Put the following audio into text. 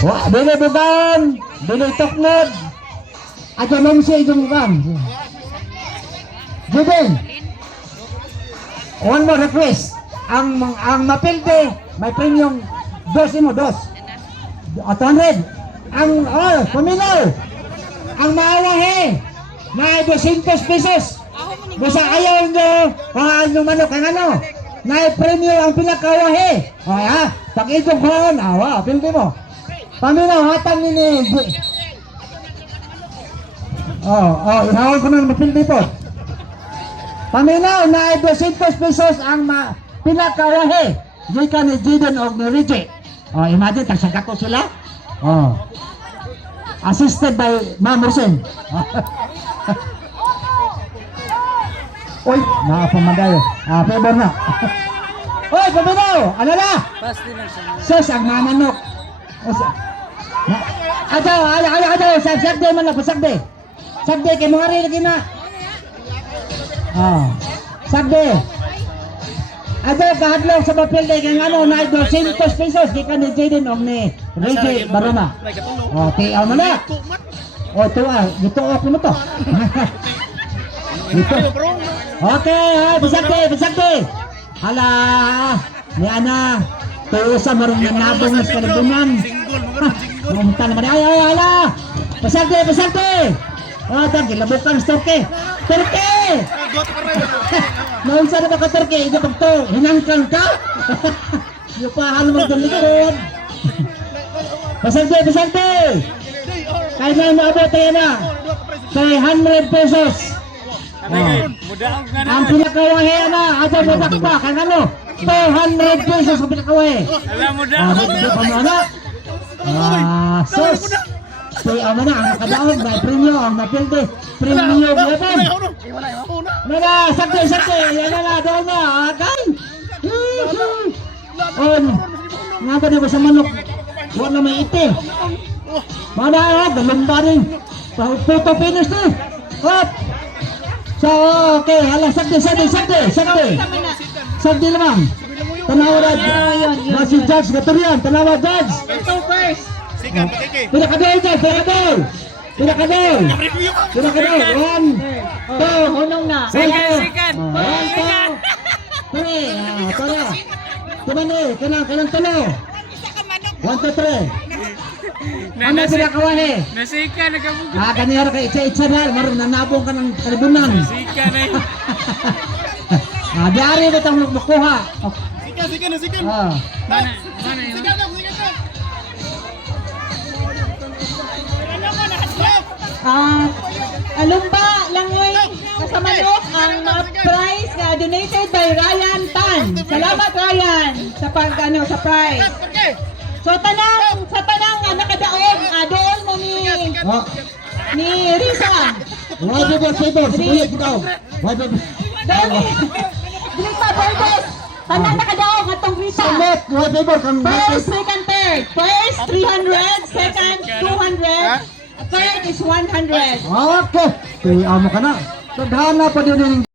Wah, dili bugan, dili toknod. Aja mong siya itong bugan. Juden. One more request. Ang mapilde, may premium dos mo, dos. 200. Ang, paminaw. Ang maawahe, may 200 pesos. Basta ayaw nyo, yung manok, ang ano, na premium ang pinakawahe. O ha, pag itong kuhan, pilde mo. Paminaw, hatang nini. Ihawal ko na mapilde po. Paminaw na 200 pesos ang pinakawahe. Di ka ni Jiden o ni Reggie. Imagine, tagsagato sila. Assisted by Ma'am Rosen. Uy, nakapamandayo. Favor na. Uy, paminaw! Ano na? Sus, ang mamanok. Ayaw, sagde man lang, sagde. Sagde, kay mga rin lagi na. Sagde. Ayaw, kahadlaw sa papilde, kaya ano, na 200 pesos, di ka ni Jaden o ni Reggie Barona. Tiyaw mo na. Dito ako mo to. Dito. Okay, bisagde. Hala, ni Ana, tuyo sa marong nanabong na sa kalibunan. Mamunta naman, hala, bisagde. Gilabukan sa Turke. Naunsa na ba ka Turke? Ito pag to, hinangkang ka. Yupahan mo ng likod. Bisagde. Kaya na maabot tayo na. 300 pesos. Ang pinakawahe na, ato mo dakpa, kaya ano, 200 pesos ang pinakawahe. Alam mo daw. Sus. Ang nakadaog, may premium, ang napilde, premium weapon. Nala, sakte, yan na, doon na, agay. Nga ba na ba sa manok? Huwag na may iti. Mana, galumba rin. Puto finish na. Hop. So, okay, hala, sakte. Sakte naman. Tanawa na, si Judge Gaturian, tanawa Judge. Pinakadol. 1, 2. Unong na. Second. 1, 2, 3. Tara. Tumani, kanang talo. 1, 2, 3. Ano pinakawahe? Nasika, nagkabuga. Kaniyara ka itsa na, marong nanabong ka ng kalibunan. Nasika na yun. Diari ba itang makuha? Sikan. Mana yun? Alumba langoy sa manok ang mga prize na donated by Ryan Tan. Salamat Ryan sa sa prize. So tanang nakadaog doon mo ni Risa. Why do you favor? Sige ikaw. Why do Risa Borges. Tanang nakadaog atong Risa. Sulit, why favor kang First, second, third. First 300, second 200. Third is 100. Okay. Kaya mo ka na. Tadhana pa din